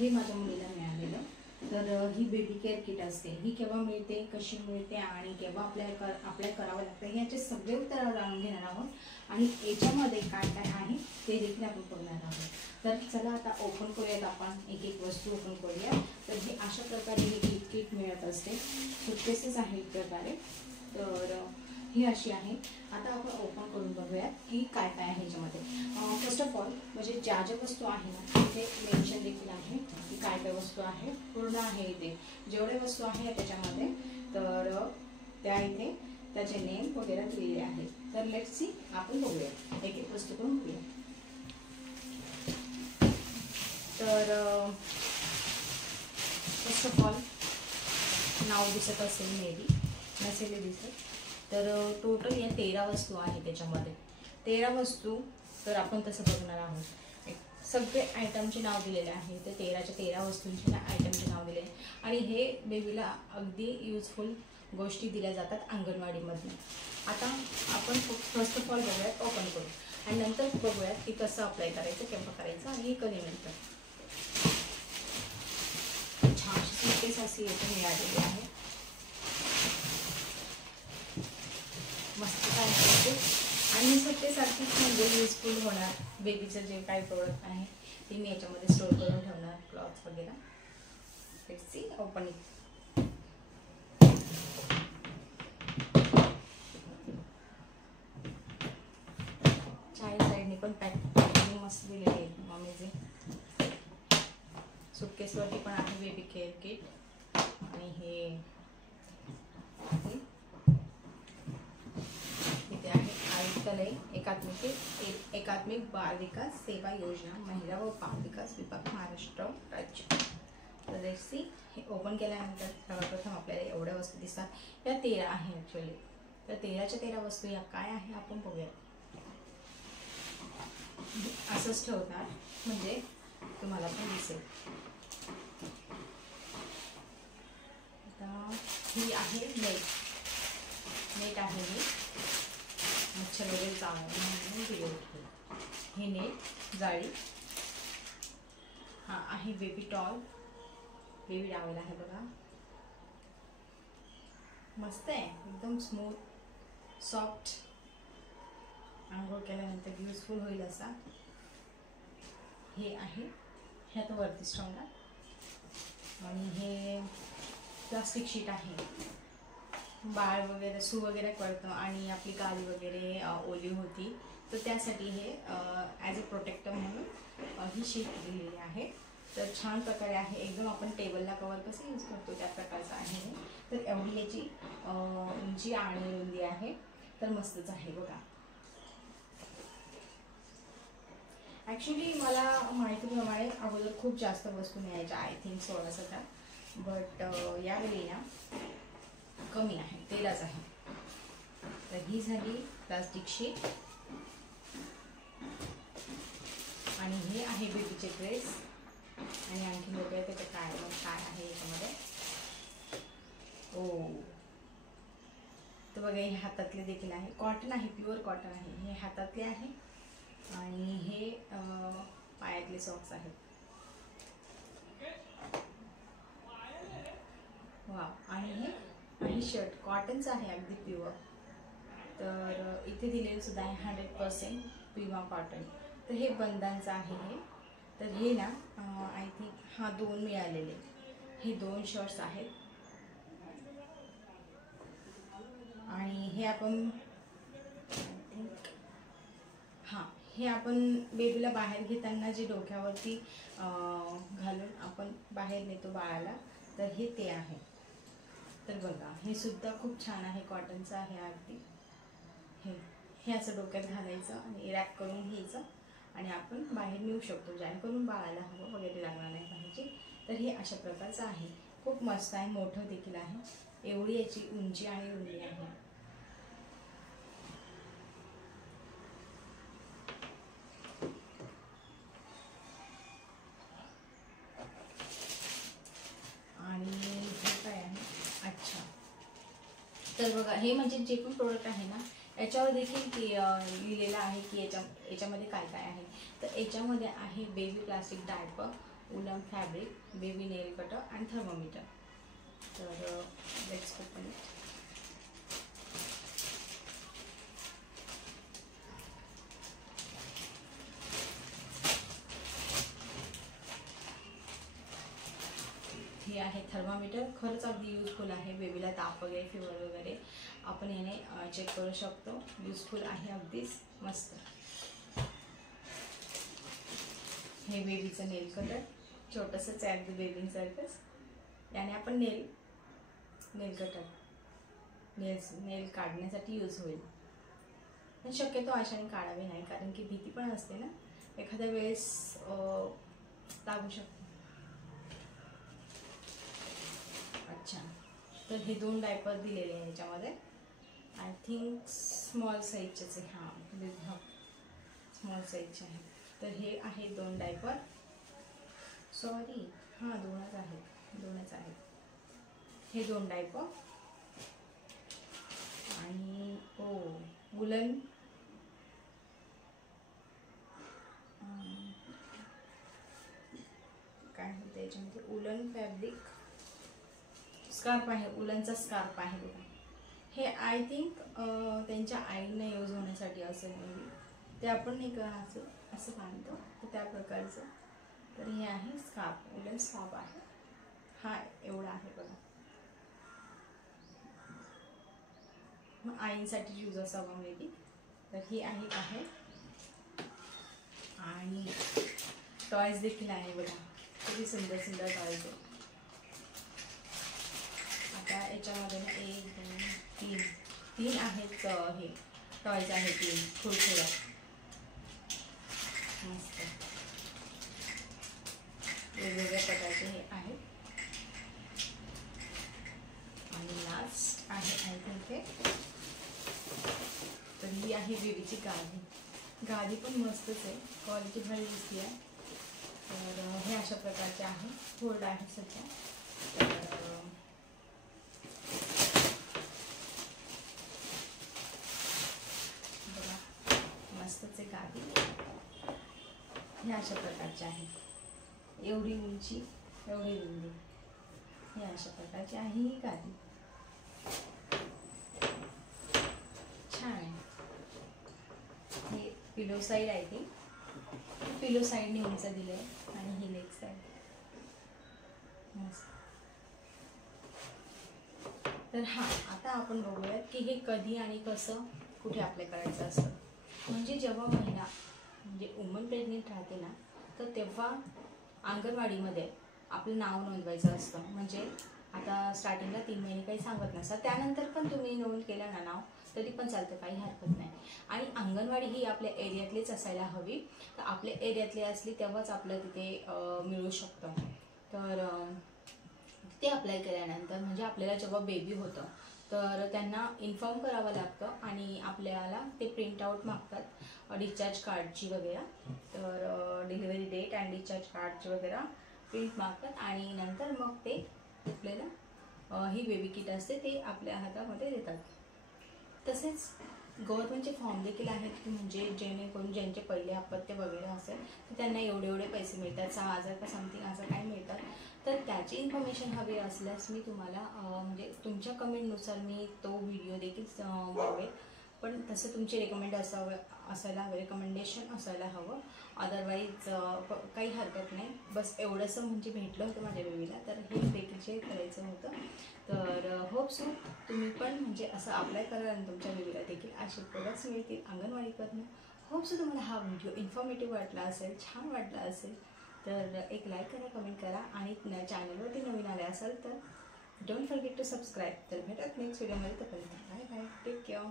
हे माझ्या मुलीला मिळालेलं. तर ही बेबी केअर किट असते, ही केव्हा मिळते, कशी मिळते आणि केव्हा आपल्याला करावं लागतं, याचे सगळे उत्तर जाणून घेणार आहोत. आणि याच्यामध्ये काय काय आहे ते देखील आपण बघणार आहोत. तर चला आता ओपन करूयात, आपण एक एक वस्तू ओपन करूया. तर हे अशा प्रकारे हे किट मिळत असते, सुटकेसेस आहे एक प्रकारे. तर ही अशी आहे. आता आपण ओपन करून बघूयात की काय काय आहे ह्याच्यामध्ये. फर्स्ट ऑफ ऑल म्हणजे ज्या ज्या वस्तू आहे ना तिथे मेन्शन देखील आहे की काय काय वस्तू आहे, पूर्ण आहे इथे जेवढे वस्तू आहे त्याच्यामध्ये. तर त्या इथे त्याचे नेम वगैरे दिलेले आहेत. तर लेट्स सी, आपण बघूया एक एक वस्तू करून बघूया. तर फर्स्ट ऑफ ऑल नाव दिसत असेल, मे बी नसेल दिसत. तर टोटल या 13 वस्तू आहे त्याच्यामध्ये, 13 वस्तू. तर आपण तसं बघणार आहोत. सगळे आयटमचे नाव दिलेले आहे. तर 13च्या 13 वस्तूंचे आयटमचे नाव दिले. आणि हे बेबीला अगदी युजफुल गोष्टी दिल्या जातात अंगणवाडीमधून. आता आपण फर्स्ट ऑफ ऑल बघूयात, ओपन करू आणि नंतर बघूयात की कसं अप्लाय करायचं, केव्हा करायचं आणि हे कधी मिळतं. छानशी सुटकेस अशी येथे मिळालेली आहे. मस्त काय आणि सुटकेसारखीच म्हणजे युजफुल होणार. बेबीचं जे काही प्रोडक्ट आहे ते मी याच्यामध्ये स्टोर करून ठेवणार, क्लॉथ्स वगैरे. Let's see opening. चारी साईडने पण पॅकिंग मस्त दिलेली आहे मम्मीचे. सुटकेसवरती पण आहे बेबी केअर किट. आणि हे इथे आहे आयुक्तालय एकात्मिक बाल विकास सेवा योजना, महिला व बाल विकास विभाग, महाराष्ट्र राज्य. तर लेट्स सी, हे ओपन केल्यानंतर सर्वप्रथम आपल्याला एवढ्या वस्तू दिसतात. या 13 आहे ॲक्च्युली. तर 13च्या 13 वस्तू या काय आहे आपण बघूया. असंच ठेवणार म्हणजे तुम्हाला पण दिसेल. आता ही आहे नेट आहे. ही मच्छर वगैरे चावण्यासाठी हे नेट जाळी. हा आहे बेबी टॉल, बेबी टॉवेल आहे बघा. मस्त आहे, एकदम स्मूथ सॉफ्ट. आंघोळ केल्यानंतर युजफुल होईल असा. हे आहे, ह्यात वरतीच ठेवणार. आणि हे प्लास्टिक शीट आहे. बाळ वगैरे सू वगैरे करतं आणि आपली गादी वगैरे ओली होती, तर त्यासाठी हे ॲज अ प्रोटेक्टर म्हणून ही शीट दिलेली आहे. तर छान प्रकारे आहे एकदम. आपण टेबलला कवर कसं यूज करतो त्या प्रकारचं आहे. तर एवढी याची उंची आणि रुंदी आहे. तर मस्तच आहे बघा. ॲक्च्युली मला माहितीप्रमाणे अगोदर खूप जास्त वस्तू मिळायच्या, आय थिंक 16-17. बट यावेळी ना कमी आहे, 13च आहे. तर ही झाली प्लास्टिक शीट. आणि हे आहे बेबीचे ड्रेस. आणि आणखी बघूया त्याचं काय आहे याच्यामध्ये. ओ, तर बघा हे हातातले देखील आहे. कॉटन आहे, प्युअर कॉटन आहे. हे हातातले आहे. आणि हे पायातले सॉक्स आहेत. वा. आणि हे शर्ट कॉटनचं आहे, अगदी प्युअर. तर इथे दिलेलं सुद्धा आहे 100% प्युअर कॉटन. तर हे बंदांचं आहे हे. तर हे ना आय थिंक 2 मिळालेले. हे 2 शर्ट्स आहेत. आणि हे आपण हे आपण बेबीला बाहेर घेताना जे डोक्यावरती घालून आपण बाहेर नेतो बाळाला, तर हे ते आहे. तर बघा हे सुद्धा खूप छान आहे, कॉटनचं आहे अगदी. हे असं डोक्यात घालायचं आणि रॅप करून घ्यायचं आणि आपण बाहेर नेऊ शकतो, जेणेकरून बाळाला हवं वगैरे लागणार नाही पाहिजे. तर हे अशा प्रकारचं आहे. खूप मस्त आहे, मोठं देखील आहे. एवढी याची उंची आणि रुंदी आहे. आणि हे काय आहे, अच्छा, तर बघा हे म्हणजे जे पण प्रोडक्ट आहे ना याच्यावर देखील लिहिलेलं आहे की याच्यामध्ये काय काय आहे. तर याच्यामध्ये आहे बेबी प्लास्टिक डायपर, उलन फॅब्रिक, बेबी नेल कटर आणि थर्मोमीटर. तर लेट्स ओपन इट. हे आहे थर्मामीटर. खरंच अगदी यूजफुल आहे. बेबीला ताप वगैरे, फिवर वगैरे आपण याने चेक करू शकतो. यूजफुल आहे अगदीच मस्त. हे बेबीचं नेल कटर, छोटंसंच आहे अगदी बेबींसारखंच. याने आपण नेल कटर नेल काढण्यासाठी यूज होईल. पण शक्यतो अशाने काढावे नाही, कारण की भीती पण असते ना, एखाद्या वेळेस लागू शकते. अच्छा, तर हे 2 डायपर दिलेले आहे याच्यामध्ये. आय थिंक स्मॉल साईजचेच आहे. हां, स्मॉल साईजचे आहे. तर हे आहे 2 डायपर. सॉरी, हां 2च आहेत. हे 2 डायपर आणि वुलन काय होतं याच्यामध्ये, उलन फॅब्रिक स्कार्फ आहे. उलनचा स्कार्फ आहे बघा. हे आय थिंक त्यांच्या आईने यूज होण्यासाठी असेल, म्हणजे ते आपण नाही का असं बांधतो तर त्या प्रकारचं. तर हे आहे स्कार्फ, उलन स्कार्फ आहे. हा एवढा आहे बघा. मग आईंसाठी यूज असावा मे बी. तर ही आहे. आणि टॉयज देखील आहे बघा, किती सुंदर टॉयज आहे. आता याच्यामध्ये ना 1 2 3 आहेत हे टॉयज आहेत. 3 थोड्या मस्त वेगवेगळ्या प्रकारचे हे आहेत. आणि लास्ट आहे आय थिंक हे. तर ही आहे बेबीची गादी पण मस्तच आहे, क्वालिटी भारी दिसली आहे. तर हे अशा प्रकारचे आहे. फोल्ड आहे सध्या. तर बघा मस्तच आहे गादी. हे अशा प्रकारचे आहे. एवढी उंची, एवढी रुंदी. हे अशा प्रकारची आहे ही गादी. छान आहे. हे पिलो साईड आहे ती. पिलो साईडने उंच दिले आहे आणि ही लेग साईड मस्त. तर आता आपण बघूयात की हे कधी आणि कसं कुठे अप्लाय करायचं असतं. म्हणजे जेव्हा महिला म्हणजे वुमन प्रेग्नेंट राहते ना, तर तेव्हा अंगणवाडीमध्ये आपलं नाव नोंदवायचं असतं. म्हणजे आता स्टार्टिंगला 3 महिने काही सांगत नसतात, त्यानंतर पण तुम्ही नोंद केलं ना नाव तरी पण चालतं, काही हरकत नाही. आणि अंगणवाडी ही आपल्या एरियातलीच असायला हवी. तर आपल्या एरियातली असली तेव्हाच आपलं तिथे मिळू शकतं. तर ते अप्लाय केल्यानंतर म्हणजे आपल्याला जेव्हा बेबी होतं तर त्यांना इन्फॉर्म करावं लागतं आणि आपल्याला ते प्रिंटआउट मागतात डिस्चार्ज कार्डची वगैरे. तर डिलिव्हरी डेट आणि डिस्चार्ज कार्डची वगैरे प्रिंट मागतात आणि नंतर मग ते आपल्याला ही बेबी किट असते ते आपल्या हातामध्ये देतात. तसेच गव्हर्नमेंटचे फॉर्म देखील आहेत की म्हणजे जेणेकरून ज्यांचे पहिले अपत्य वगैरे असेल तर त्यांना एवढे पैसे मिळतात, 6,000 का समथिंग असं काय मिळतात. तर त्याची इन्फॉर्मेशन हवी असल्यास मी तुम्हाला म्हणजे तुमच्या कमेंटनुसार मी तो व्हिडिओ देखील बघेल. पण तसं तुमचे रिकमेंडेशन असायला हवं. अदरवाईज काही हरकत नाही. बस एवढंसं म्हणजे भेटलं होतं माझ्या बेबीला, तर हे देखील शेअर करायचं होतं. तर होप सो तुम्ही पण म्हणजे असं अप्लाय करा आणि तुमच्या बेबीला देखील असे प्रोडक्ट्स मिळतील अंगणवाडीकडनं. होप सो तुम्हाला हा व्हिडिओ इन्फॉर्मेटिव्ह वाटला असेल, छान वाटला असेल. तर एक लाईक करा, कमेंट करा आणि चॅनलवरती नवीन आले असाल तर डोंट फॉरगेट टू सबस्क्राईब. तर भेटत नेक्स्ट व्हिडिओमध्ये. तोपर्यंत बाय बाय, टेक केअर.